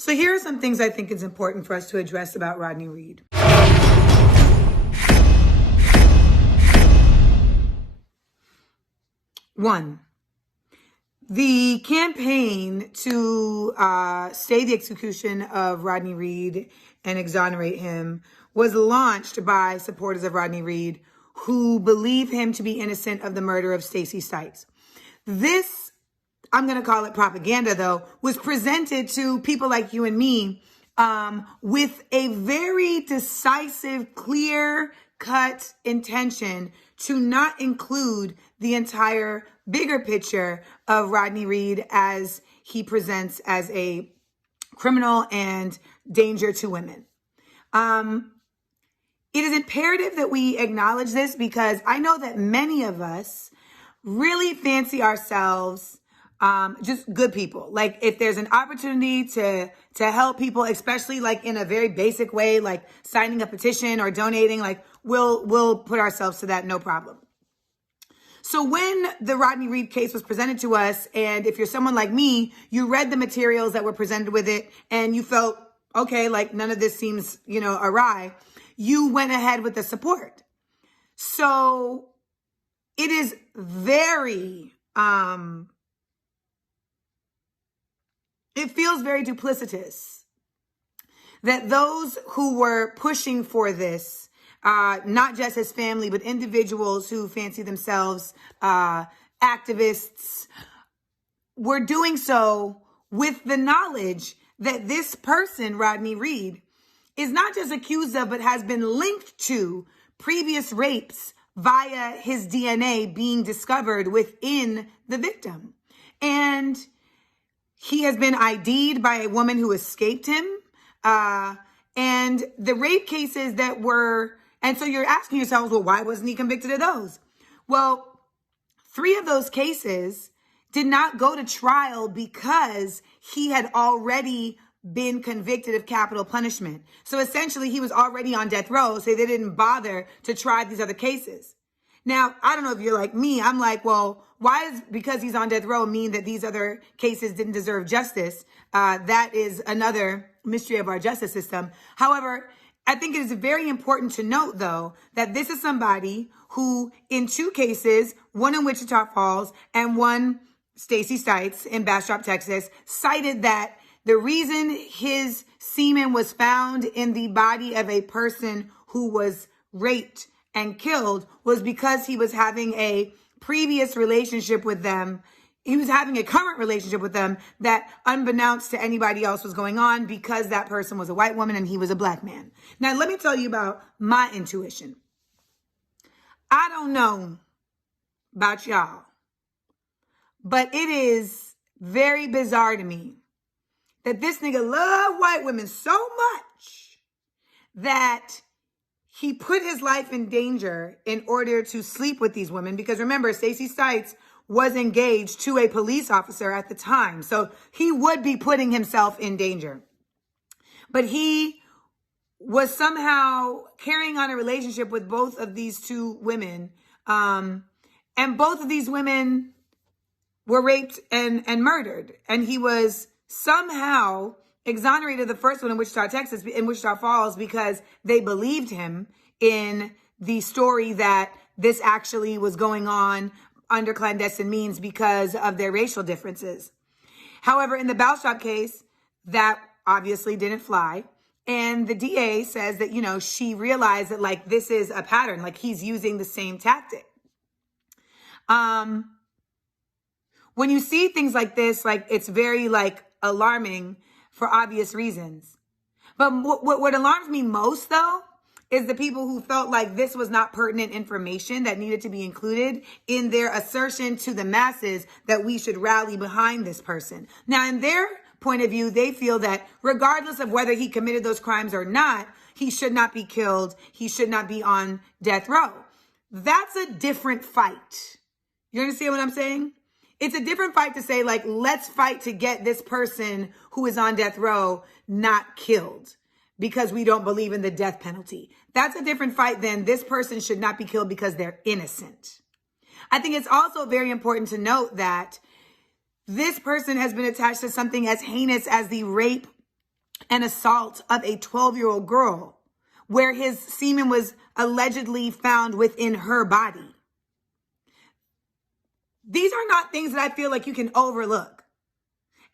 So here are some things I think is important for us to address about Rodney Reed. One, the campaign to stay the execution of Rodney Reed and exonerate him was launched by supporters of Rodney Reed who believe him to be innocent of the murder of Stacey Stites. This, I'm going to call it propaganda, though, was presented to people like you and me with a very decisive, clear-cut intention to not include the entire bigger picture of Rodney Reed as he presents as a criminal and danger to women. It is imperative that we acknowledge this because I know that many of us really fancy ourselves just good people. Like if there's an opportunity to help people, especially like in a very basic way, like signing a petition or donating, like we'll put ourselves to that, no problem. So when the Rodney Reed case was presented to us, and if you're someone like me, you read the materials that were presented with it and you felt, okay, like none of this seems, awry, you went ahead with the support. So it is very, it feels very duplicitous that those who were pushing for this, not just as family, but individuals who fancy themselves activists, were doing so with the knowledge that this person, Rodney Reed, is not just accused of, but has been linked to previous rapes via his DNA being discovered within the victim. And he has been ID'd by a woman who escaped him. And the rape cases that were, and so you're asking yourselves, well, why wasn't he convicted of those? Well, 3 of those cases did not go to trial because he had already been convicted of capital punishment. So essentially he was already on death row, so they didn't bother to try these other cases. Now, I don't know if you're like me. I'm like, well, why does because he's on death row mean that these other cases didn't deserve justice? That is another mystery of our justice system. However, I think it is very important to note, though, that this is somebody who in 2 cases, one in Wichita Falls and one Stacey Stites in Bastrop, Texas, cited that the reason his semen was found in the body of a person who was raped and killed was because he was having a previous relationship with them. He was having a current relationship with them that, unbeknownst to anybody else, was going on because that person was a white woman and he was a black man. Now, let me tell you about my intuition. I don't know about y'all, but it is very bizarre to me that this nigga loved white women so much that he put his life in danger in order to sleep with these women. Because remember, Stacey Stites was engaged to a police officer at the time. So he would be putting himself in danger. But he was somehow carrying on a relationship with both of these 2 women. And both of these women were raped and murdered. And he was somehow exonerated the first one in Wichita, Texas, in Wichita Falls, because they believed him in the story that this actually was going on under clandestine means because of their racial differences. However, in the Bastrop case, that obviously didn't fly. And the DA says that, she realized that, like, this is a pattern, like he's using the same tactic. When you see things like this, like, it's very, like, alarming for obvious reasons. But what alarms me most, though, is the people who felt like this was not pertinent information that needed to be included in their assertion to the masses that we should rally behind this person. Now, in their point of view, they feel that regardless of whether he committed those crimes or not, he should not be killed. He should not be on death row. That's a different fight. You understand what I'm saying? It's a different fight to say, like, let's fight to get this person who is on death row not killed because we don't believe in the death penalty. That's a different fight than this person should not be killed because they're innocent. I think it's also very important to note that this person has been attached to something as heinous as the rape and assault of a 12-year-old girl, where his semen was allegedly found within her body. These are not things that I feel like you can overlook.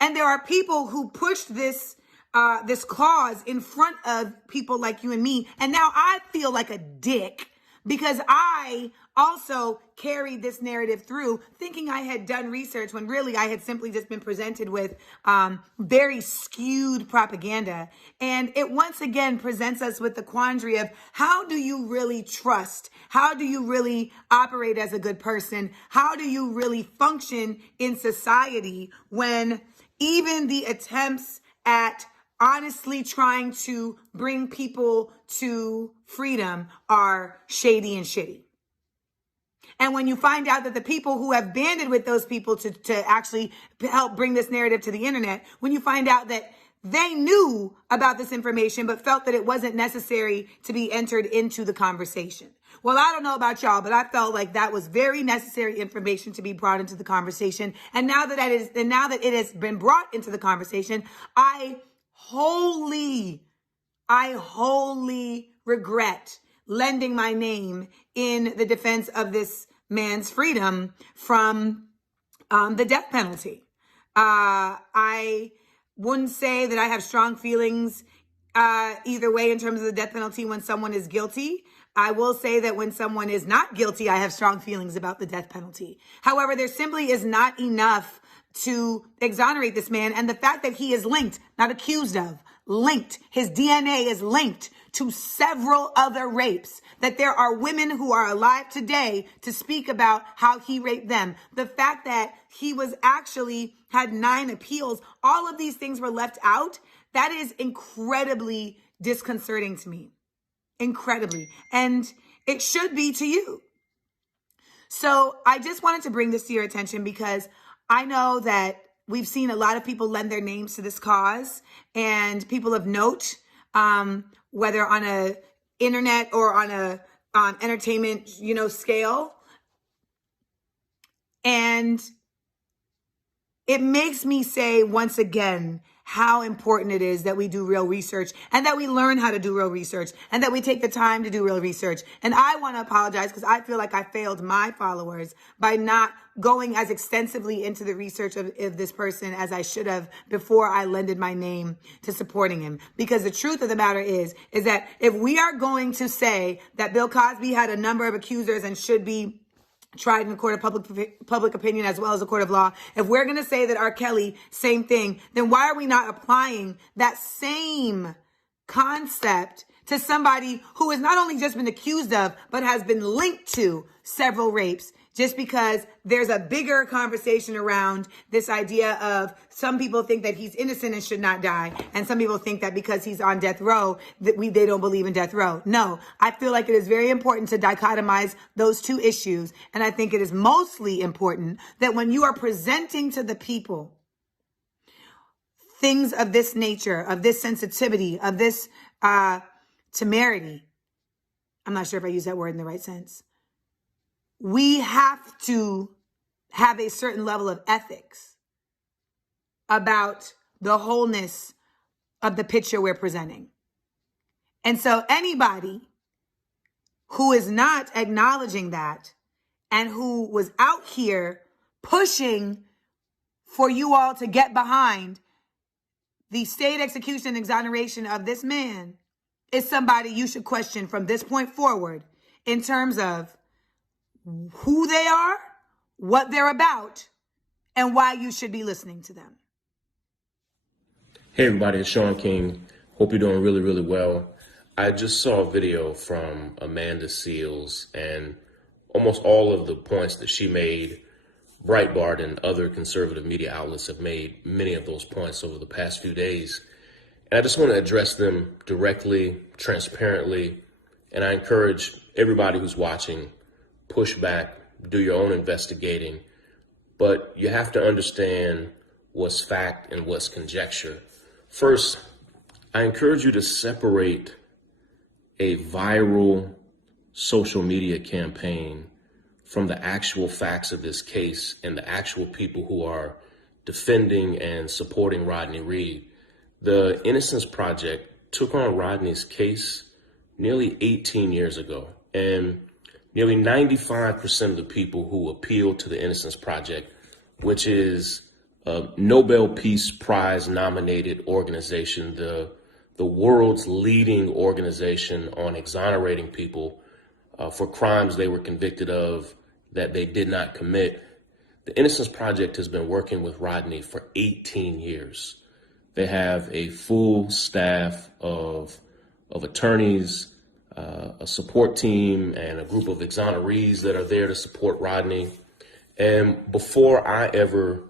And there are people who pushed this cause in front of people like you and me. And now I feel like a dick because I also carried this narrative through thinking I had done research when really I had simply just been presented with very skewed propaganda. And it once again presents us with the quandary of how do you really trust? How do you really operate as a good person? How do you really function in society when even the attempts at honestly trying to bring people to freedom are shady and shitty? And when you find out that the people who have banded with those people to actually help bring this narrative to the internet, when you find out that they knew about this information but felt that it wasn't necessary to be entered into the conversation. Well, I don't know about y'all, but I felt like that was very necessary information to be brought into the conversation. And now that it has been brought into the conversation, I wholly regret lending my name in the defense of this man's freedom from the death penalty. I wouldn't say that I have strong feelings either way in terms of the death penalty when someone is guilty. I will say that when someone is not guilty, I have strong feelings about the death penalty. However, there simply is not enough to exonerate this man. And the fact that he is linked, not accused of, linked, his DNA is linked to several other rapes, that there are women who are alive today to speak about how he raped them. The fact that he was actually had 9 appeals, all of these things were left out. That is incredibly disconcerting to me. Incredibly. And it should be to you. So I just wanted to bring this to your attention because I know that we've seen a lot of people lend their names to this cause, and people of note, whether on a internet or on a entertainment, scale. And it makes me say once again how important it is that we do real research and that we learn how to do real research and that we take the time to do real research. And I want to apologize because I feel like I failed my followers by not going as extensively into the research of this person as I should have before I lended my name to supporting him. Because the truth of the matter is that if we are going to say that Bill Cosby had a number of accusers and should be tried in a court of public opinion as well as a court of law, if we're going to say that R. Kelly, same thing, then why are we not applying that same concept to somebody who has not only just been accused of, but has been linked to several rapes? Just because there's a bigger conversation around this idea of some people think that he's innocent and should not die. And some people think that because he's on death row, that they don't believe in death row. No, I feel like it is very important to dichotomize those two issues. And I think it is mostly important that when you are presenting to the people things of this nature, of this sensitivity, of this temerity, I'm not sure if I use that word in the right sense. We have to have a certain level of ethics about the wholeness of the picture we're presenting. And so anybody who is not acknowledging that and who was out here pushing for you all to get behind the state execution and exoneration of this man is somebody you should question from this point forward in terms of who they are, what they're about, and why you should be listening to them. Hey everybody, it's Shaun King. Hope you're doing really, really well. I just saw a video from Amanda Seales, and almost all of the points that she made, Breitbart and other conservative media outlets have made many of those points over the past few days. And I just want to address them directly, transparently, and I encourage everybody who's watching, push back, do your own investigating, but you have to understand what's fact and what's conjecture. First, I encourage you to separate a viral social media campaign from the actual facts of this case and the actual people who are defending and supporting Rodney Reed. The Innocence Project took on Rodney's case nearly 18 years ago, and nearly 95% of the people who appealed to the Innocence Project, which is a Nobel Peace Prize nominated organization, the world's leading organization on exonerating people for crimes they were convicted of that they did not commit. The Innocence Project has been working with Rodney for 18 years. They have a full staff of attorneys, a support team, and a group of exonerees that are there to support Rodney. And before I ever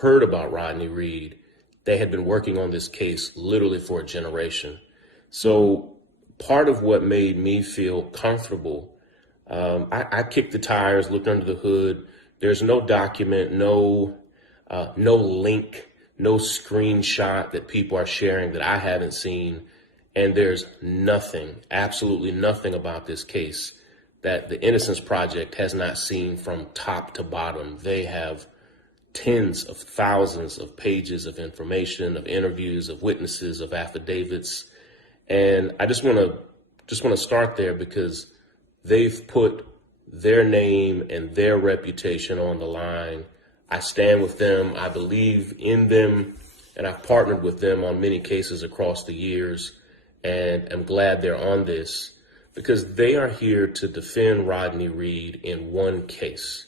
heard about Rodney Reed, they had been working on this case literally for a generation. So part of what made me feel comfortable, I kicked the tires, looked under the hood. There's no document, no link, no screenshot that people are sharing that I haven't seen. And there's nothing, absolutely nothing about this case that the Innocence Project has not seen from top to bottom. They have tens of thousands of pages of information, of interviews, of witnesses, of affidavits. And I just want to start there because they've put their name and their reputation on the line. I stand with them. I believe in them, and I've partnered with them on many cases across the years, and I'm glad they're on this because they are here to defend Rodney Reed in one case.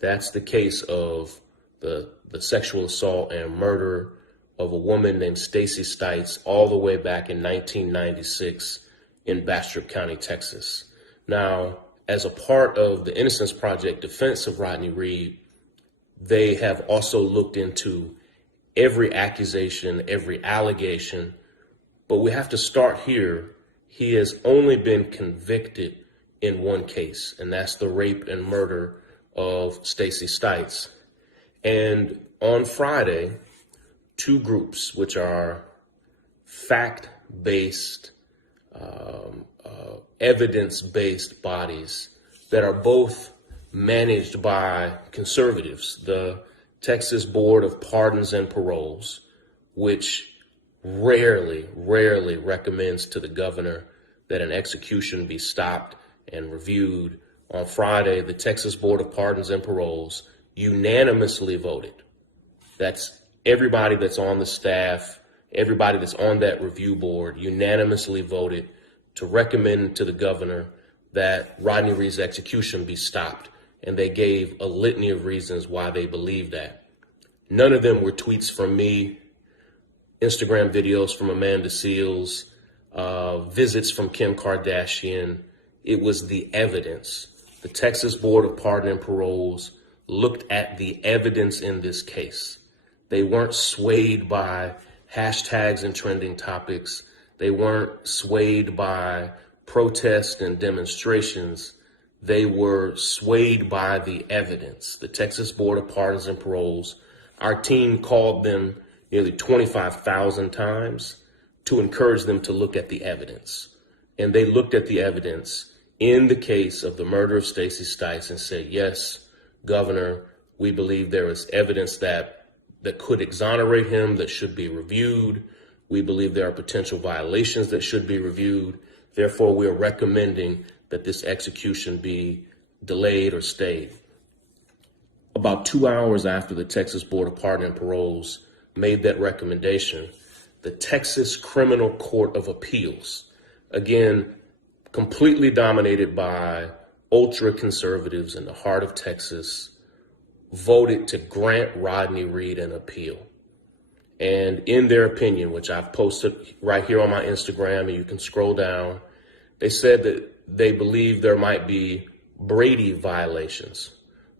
That's the case of the sexual assault and murder of a woman named Stacey Stites all the way back in 1996 in Bastrop County, Texas. Now, as a part of the Innocence Project defense of Rodney Reed, they have also looked into every accusation, every allegation, but we have to start here. He has only been convicted in one case, and that's the rape and murder of Stacey Stites. And on Friday, two groups, which are fact-based, evidence-based bodies that are both managed by conservatives, the Texas Board of Pardons and Paroles, which rarely recommends to the governor that an execution be stopped and reviewed. On Friday, the Texas Board of Pardons and Paroles unanimously voted. That's everybody that's on the staff, everybody that's on that review board unanimously voted to recommend to the governor that Rodney Reed's execution be stopped. And they gave a litany of reasons why they believe that. None of them were tweets from me, Instagram videos from Amanda Seales, visits from Kim Kardashian. It was the evidence. The Texas Board of Pardon and Paroles looked at the evidence in this case. They weren't swayed by hashtags and trending topics. They weren't swayed by protests and demonstrations. They were swayed by the evidence. The Texas Board of Pardons and Paroles, our team called them nearly 25,000 times to encourage them to look at the evidence. And they looked at the evidence in the case of the murder of Stacey Stites and said, yes, Governor, we believe there is evidence that could exonerate him, that should be reviewed. We believe there are potential violations that should be reviewed. Therefore, we are recommending that this execution be delayed or stayed. About 2 hours after the Texas Board of Pardon and Paroles made that recommendation, the Texas Criminal Court of Appeals, again, completely dominated by ultra-conservatives in the heart of Texas, voted to grant Rodney Reed an appeal. And in their opinion, which I've posted right here on my Instagram, and you can scroll down, they said that they believe there might be Brady violations,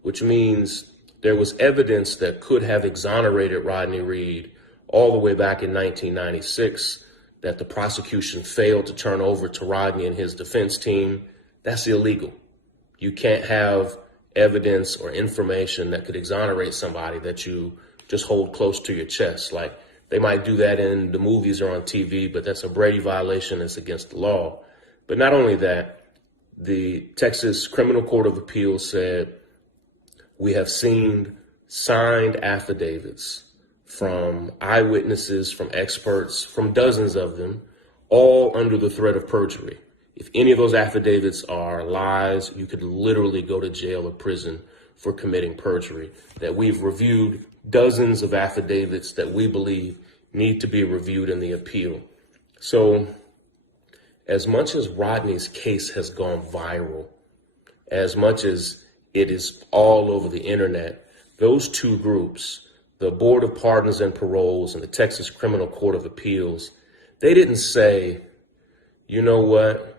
which means there was evidence that could have exonerated Rodney Reed all the way back in 1996 that the prosecution failed to turn over to Rodney and his defense team. That's illegal. You can't have evidence or information that could exonerate somebody that you just hold close to your chest. Like, they might do that in the movies or on TV, but that's a Brady violation. It's against the law. But not only that, the Texas Criminal Court of Appeals said, we have seen signed affidavits from eyewitnesses, from experts, from dozens of them, all under the threat of perjury. If any of those affidavits are lies, you could literally go to jail or prison for committing perjury. That we've reviewed dozens of affidavits that we believe need to be reviewed in the appeal. So as much as Rodney's case has gone viral, as much as it is all over the internet, those two groups, the Board of Pardons and Paroles and the Texas Criminal Court of Appeals, they didn't say, you know what,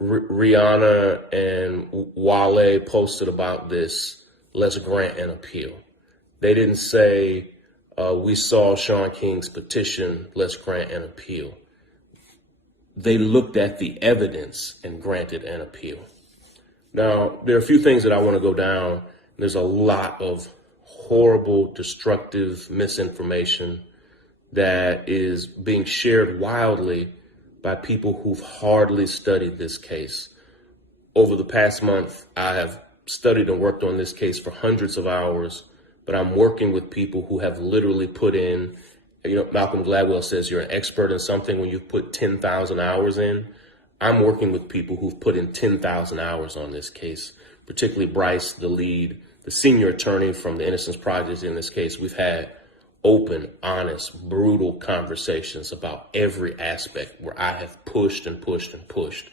Rihanna and Wale posted about this, let's grant an appeal. They didn't say, we saw Shaun King's petition, let's grant an appeal. They looked at the evidence and granted an appeal. Now, there are a few things that I want to go down. There's a lot of horrible, destructive misinformation that is being shared wildly by people who've hardly studied this case. Over the past month, I have studied and worked on this case for hundreds of hours, but I'm working with people who have literally put in, Malcolm Gladwell says you're an expert in something when you've put 10,000 hours in. I'm working with people who've put in 10,000 hours on this case, particularly Bryce, the lead, the senior attorney from the Innocence Project in this case. We've had open, honest, brutal conversations about every aspect where I have pushed and pushed and pushed.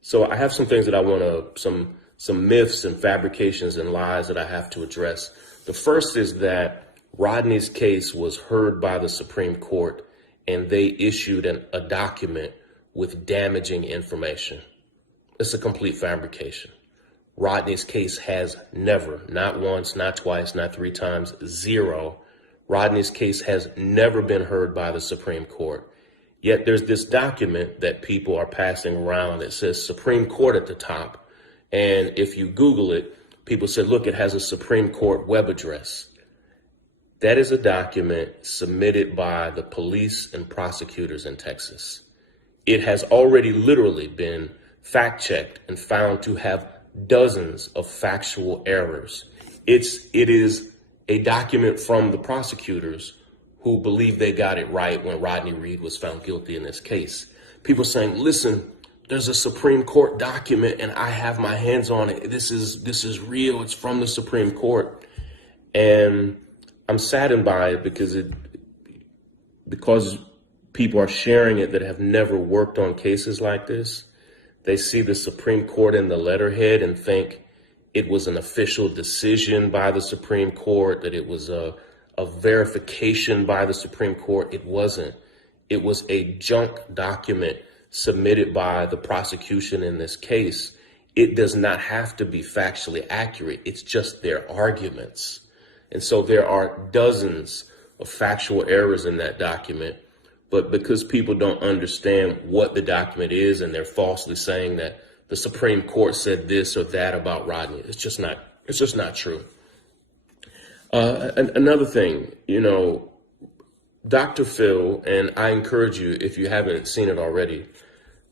So I have some things that I want to, some myths and fabrications and lies that I have to address. The first is that Rodney's case was heard by the Supreme Court and they issued a document with damaging information. It's a complete fabrication. Rodney's case has never, not once, not twice, not three times, zero. Rodney's case has never been heard by the Supreme Court. Yet there's this document that people are passing around that says Supreme Court at the top. And if you Google it, people said, look, it has a Supreme Court web address. That is a document submitted by the police and prosecutors in Texas. It has already literally been fact-checked and found to have dozens of factual errors. It is a document from the prosecutors who believe they got it right when Rodney Reed was found guilty in this case. People saying, listen, there's a Supreme Court document and I have my hands on it. This is real. It's from the Supreme Court. And I'm saddened by it because people are sharing it that have never worked on cases like this. They see the Supreme Court in the letterhead and think it was an official decision by the Supreme Court, that it was a verification by the Supreme Court. It wasn't. It was a junk document submitted by the prosecution in this case. It does not have to be factually accurate. It's just their arguments. And so there are dozens of factual errors in that document. But because people don't understand what the document is and they're falsely saying that the Supreme Court said this or that about Rodney, it's just not true. Another thing, Dr. Phil, and I encourage you, if you haven't seen it already,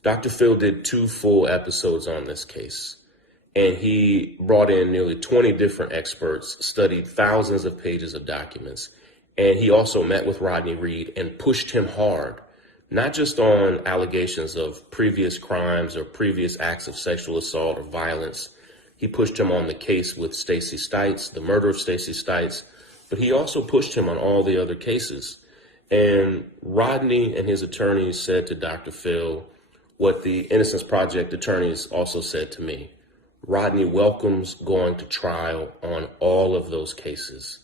Dr. Phil did 2 full episodes on this case. And he brought in nearly 20 different experts, studied thousands of pages of documents. And he also met with Rodney Reed and pushed him hard, not just on allegations of previous crimes or previous acts of sexual assault or violence. He pushed him on the case with Stacey Stites, the murder of Stacey Stites, but he also pushed him on all the other cases. And Rodney and his attorneys said to Dr. Phil what the Innocence Project attorneys also said to me. Rodney welcomes going to trial on all of those cases.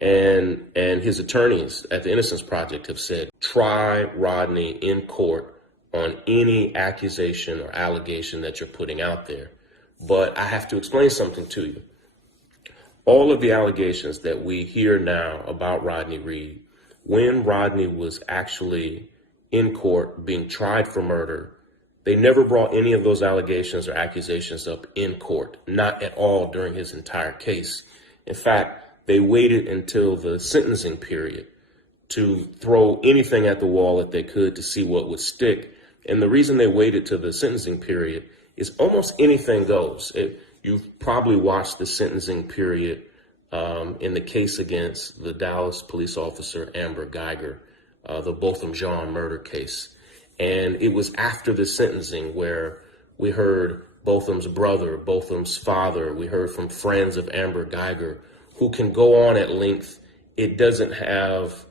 And his attorneys at the Innocence Project have said, try Rodney in court on any accusation or allegation that you're putting out there. But I have to explain something to you. All of the allegations that we hear now about Rodney Reed, when Rodney was actually in court being tried for murder, they never brought any of those allegations or accusations up in court, not at all during his entire case. In fact, they waited until the sentencing period to throw anything at the wall that they could to see what would stick. And the reason they waited to the sentencing period is almost anything goes. You've probably watched the sentencing period in the case against the Dallas police officer Amber Geiger, the Botham Jean murder case. And it was after the sentencing where we heard Botham's brother, Botham's father, we heard from friends of Amber Geiger who can go on at length. It doesn't have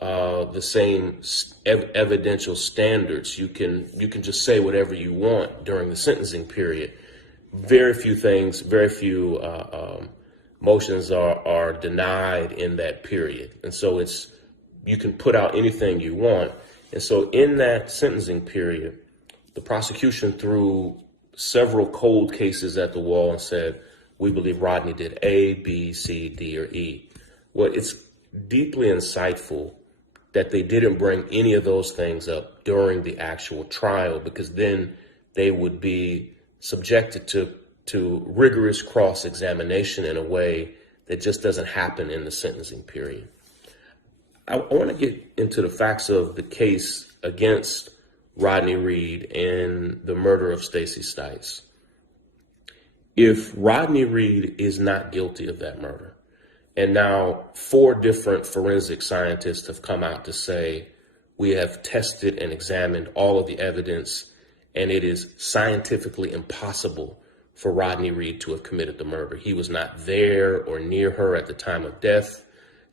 the same evidential standards. You can just say whatever you want during the sentencing period. Very few things, very few motions are denied in that period. And so you can put out anything you want. And so in that sentencing period, the prosecution threw several cold cases at the wall and said, we believe Rodney did A, B, C, D, or E. Well, it's deeply insightful that they didn't bring any of those things up during the actual trial, because then they would be subjected to rigorous cross-examination in a way that just doesn't happen in the sentencing period. I want to get into the facts of the case against Rodney Reed and the murder of Stacey Stites. If Rodney Reed is not guilty of that murder, and now 4 different forensic scientists have come out to say, we have tested and examined all of the evidence, and it is scientifically impossible for Rodney Reed to have committed the murder. He was not there or near her at the time of death.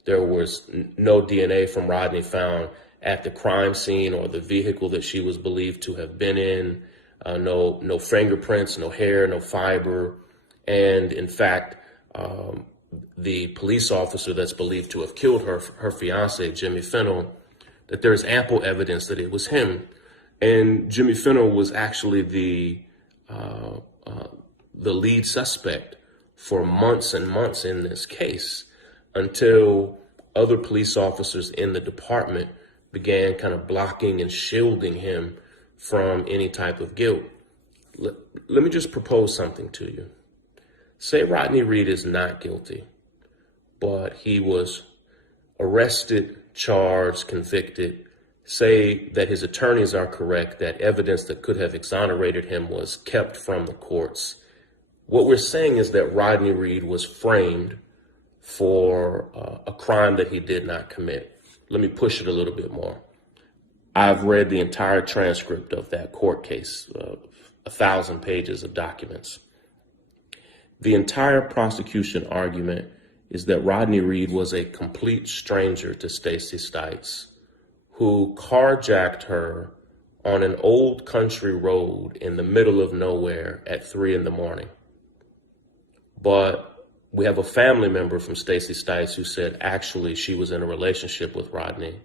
There was no DNA from Rodney found at the crime scene or the vehicle that she was believed to have been in. No fingerprints, no hair, no fiber. And in fact, the police officer that's believed to have killed her fiance, Jimmy Fennell, that there's ample evidence that it was him. And Jimmy Fennell was actually the lead suspect for months and months in this case, until other police officers in the department began kind of blocking and shielding him from any type of guilt. Let me just propose something to you. Say Rodney Reed is not guilty, but he was arrested, charged, convicted. Say that his attorneys are correct, that evidence that could have exonerated him was kept from the courts. What we're saying is that Rodney Reed was framed for a crime that he did not commit. Let me push it a little bit more. I've read the entire transcript of that court case, 1,000 pages of documents. The entire prosecution argument is that Rodney Reed was a complete stranger to Stacey Stites, who carjacked her on an old country road in the middle of nowhere at 3 a.m. But we have a family member from Stacey Stites who said actually she was in a relationship with Rodney.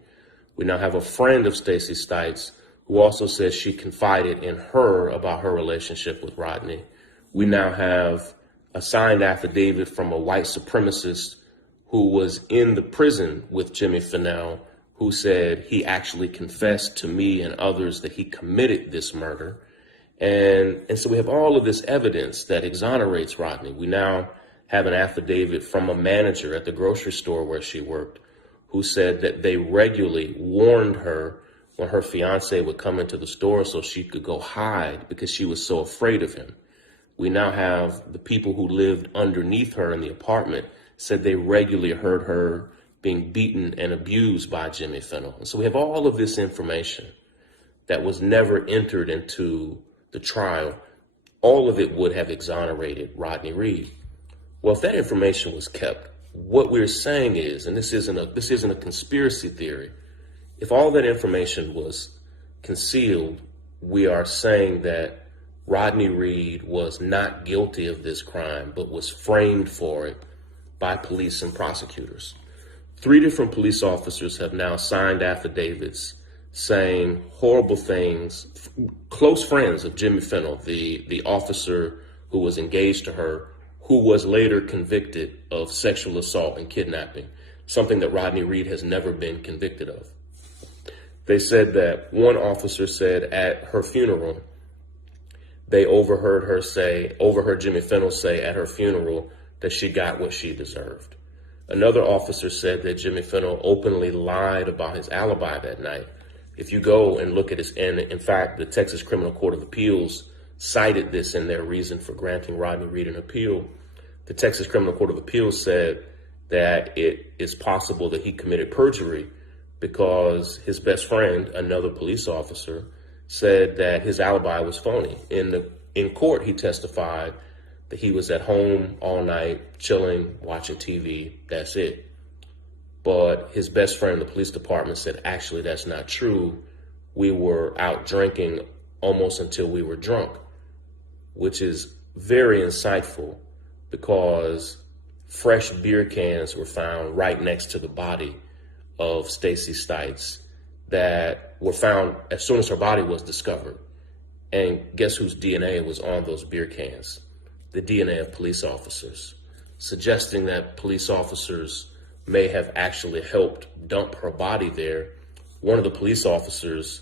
We now have a friend of Stacey Stites who also says she confided in her about her relationship with Rodney. We now have a signed affidavit from a white supremacist who was in the prison with Jimmy Fennell, who said he actually confessed to me and others that he committed this murder. And so we have all of this evidence that exonerates Rodney. We now have an affidavit from a manager at the grocery store where she worked who said that they regularly warned her when her fiance would come into the store so she could go hide because she was so afraid of him. We now have the people who lived underneath her in the apartment said they regularly heard her being beaten and abused by Jimmy Fennell. And so we have all of this information that was never entered into the trial. All of it would have exonerated Rodney Reed. Well, if that information was kept, what we're saying is, and this isn't a conspiracy theory, if all that information was concealed, we are saying that Rodney Reed was not guilty of this crime, but was framed for it by police and prosecutors. 3 different police officers have now signed affidavits saying horrible things, close friends of Jimmy Fennell, the officer who was engaged to her, who was later convicted of sexual assault and kidnapping, something that Rodney Reed has never been convicted of. They said that one officer said at her funeral, they overheard Jimmy Fennell say at her funeral that she got what she deserved. Another officer said that Jimmy Fennell openly lied about his alibi that night. If you go and look at his, and in fact, the Texas Criminal Court of Appeals cited this in their reason for granting Rodney Reed an appeal. The Texas Criminal Court of Appeals said that it is possible that he committed perjury because his best friend, another police officer, said that his alibi was phony. In court, he testified that he was at home all night, chilling, watching TV, that's it. But his best friend in the police department said, actually, that's not true. We were out drinking almost until we were drunk, which is very insightful because fresh beer cans were found right next to the body of Stacey Stites that were found as soon as her body was discovered. And guess whose DNA was on those beer cans? The DNA of police officers, suggesting that police officers may have actually helped dump her body there. One of the police officers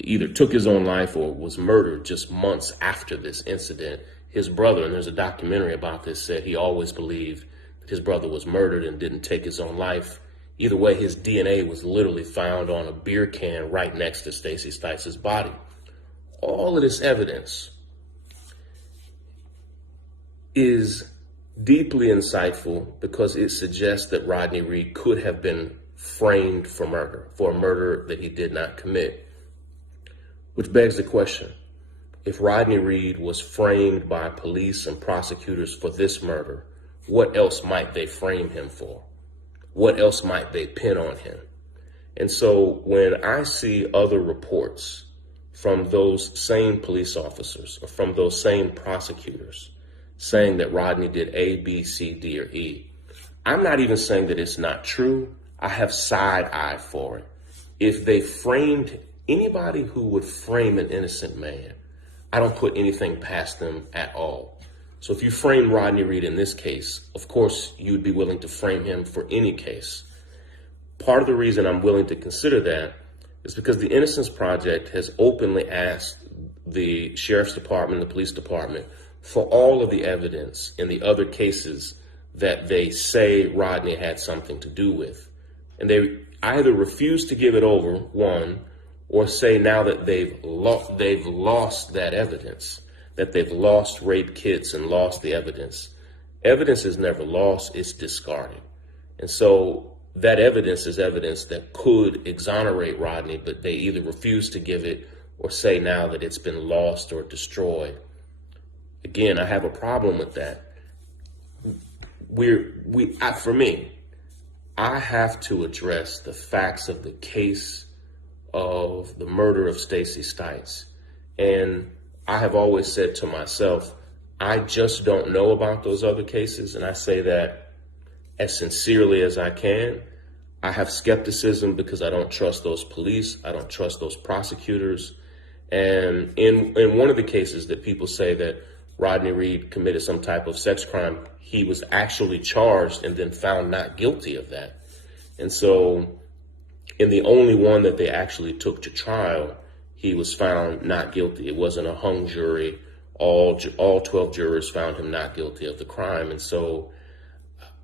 either took his own life or was murdered just months after this incident. His brother, and there's a documentary about this, said he always believed that his brother was murdered and didn't take his own life. Either way, his DNA was literally found on a beer can right next to Stacey Stites' body. All of this evidence is deeply insightful because it suggests that Rodney Reed could have been framed for murder, for a murder that he did not commit. Which begs the question, if Rodney Reed was framed by police and prosecutors for this murder, what else might they frame him for? What else might they pin on him? And so when I see other reports from those same police officers or from those same prosecutors saying that Rodney did A, B, C, D, or E, I'm not even saying that it's not true. I have side-eye for it. If they framed anybody who would frame an innocent man, I don't put anything past them at all. So if you frame Rodney Reed in this case, of course, you'd be willing to frame him for any case. Part of the reason I'm willing to consider that is because the Innocence Project has openly asked the sheriff's department, the police department, for all of the evidence in the other cases that they say Rodney had something to do with. And they either refuse to give it over, one, or say now that they've lost that evidence, that they've lost rape kits and lost the evidence. Evidence is never lost, it's discarded. And so that evidence is evidence that could exonerate Rodney, but they either refuse to give it or say now that it's been lost or destroyed. Again, I have a problem with that. For me, I have to address the facts of the case of the murder of Stacey Stites. And I have always said to myself, I just don't know about those other cases. And I say that as sincerely as I can. I have skepticism because I don't trust those police. I don't trust those prosecutors. And in one of the cases that people say that Rodney Reed committed some type of sex crime, he was actually charged and then found not guilty of that. And so in the only one that they actually took to trial, he was found not guilty. It wasn't a hung jury. All 12 jurors found him not guilty of the crime. And so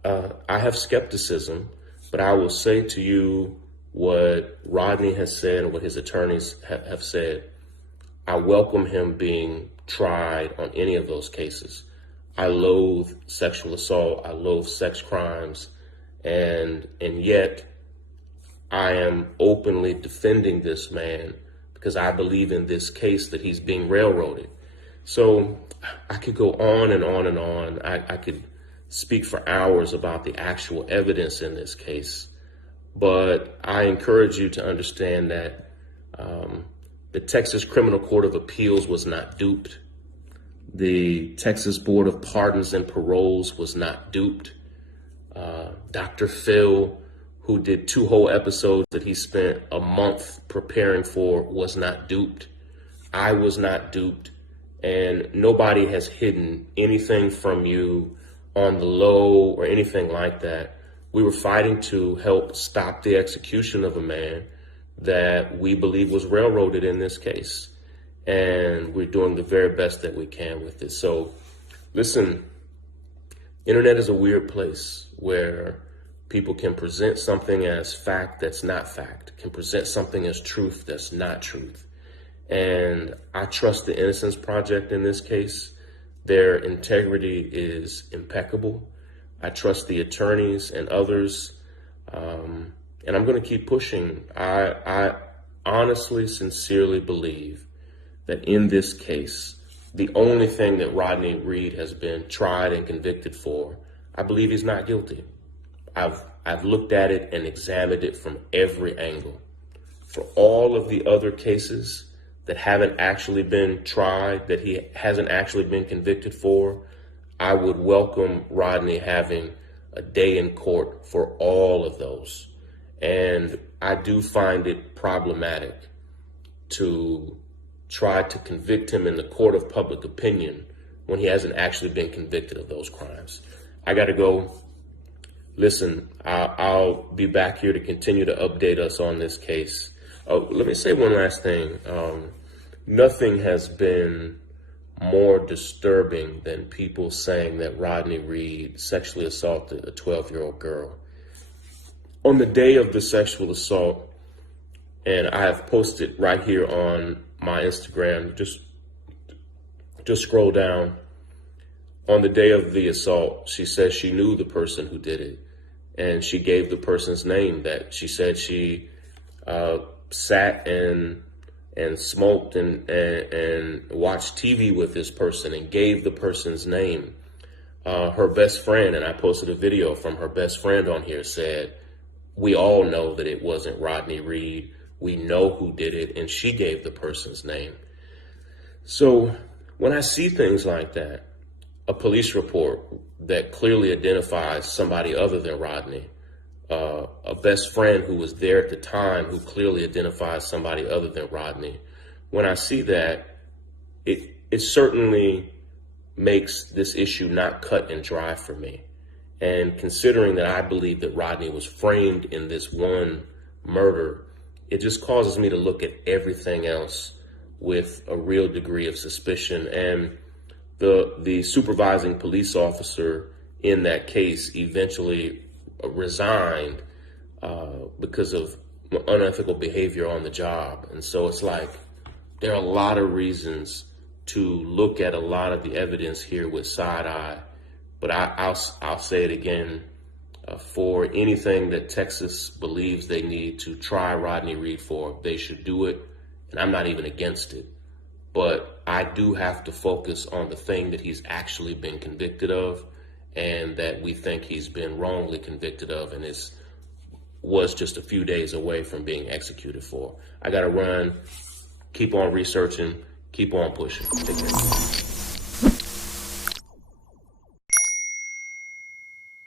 I have skepticism, but I will say to you what Rodney has said and what his attorneys have said. I welcome him being tried on any of those cases. I loathe sexual assault. I loathe sex crimes. And yet I am openly defending this man because I believe in this case that he's being railroaded. So I could go on and on and on. I could speak for hours about the actual evidence in this case, but I encourage you to understand that the Texas Criminal Court of Appeals was not duped. The Texas Board of Pardons and Paroles was not duped. Dr. Phil, who did 2 whole episodes that he spent a month preparing for, was not duped. I was not duped. And nobody has hidden anything from you on the low or anything like that. We were fighting to help stop the execution of a man that we believe was railroaded in this case. And we're doing the very best that we can with it. So listen, internet is a weird place where people can present something as fact that's not fact, can present something as truth that's not truth. And I trust the Innocence Project in this case. Their integrity is impeccable. I trust the attorneys and others, and I'm going to keep pushing. I honestly, sincerely believe that in this case, the only thing that Rodney Reed has been tried and convicted for, I believe he's not guilty. I've looked at it and examined it from every angle. For all of the other cases that haven't actually been tried, that he hasn't actually been convicted for, I would welcome Rodney having a day in court for all of those. And I do find it problematic to try to convict him in the court of public opinion when he hasn't actually been convicted of those crimes. I got to go. Listen, I'll be back here to continue to update us on this case. Let me say one last thing. Nothing has been more disturbing than people saying that Rodney Reed sexually assaulted a 12-year-old girl. On the day of the sexual assault, and I have posted right here on my Instagram, just scroll down. On the day of the assault, she says she knew the person who did it. And she gave the person's name, that she said she sat and smoked and watched TV with this person and gave the person's name. Her best friend, and I posted a video from her best friend on here, said, we all know that it wasn't Rodney Reed. We know who did it, and she gave the person's name. So when I see things like that, a police report that clearly identifies somebody other than Rodney, a best friend who was there at the time who clearly identifies somebody other than Rodney. When I see that, it certainly makes this issue not cut and dry for me. And considering that I believe that Rodney was framed in this one murder, it just causes me to look at everything else with a real degree of suspicion. And the supervising police officer in that case eventually resigned because of unethical behavior on the job. And so it's like there are a lot of reasons to look at a lot of the evidence here with side eye. But I'll say it again, for anything that Texas believes they need to try Rodney Reed for, they should do it. And I'm not even against it. But I do have to focus on the thing that he's actually been convicted of, and that we think he's been wrongly convicted of, and was just a few days away from being executed for. I got to run, keep on researching, keep on pushing. Take care.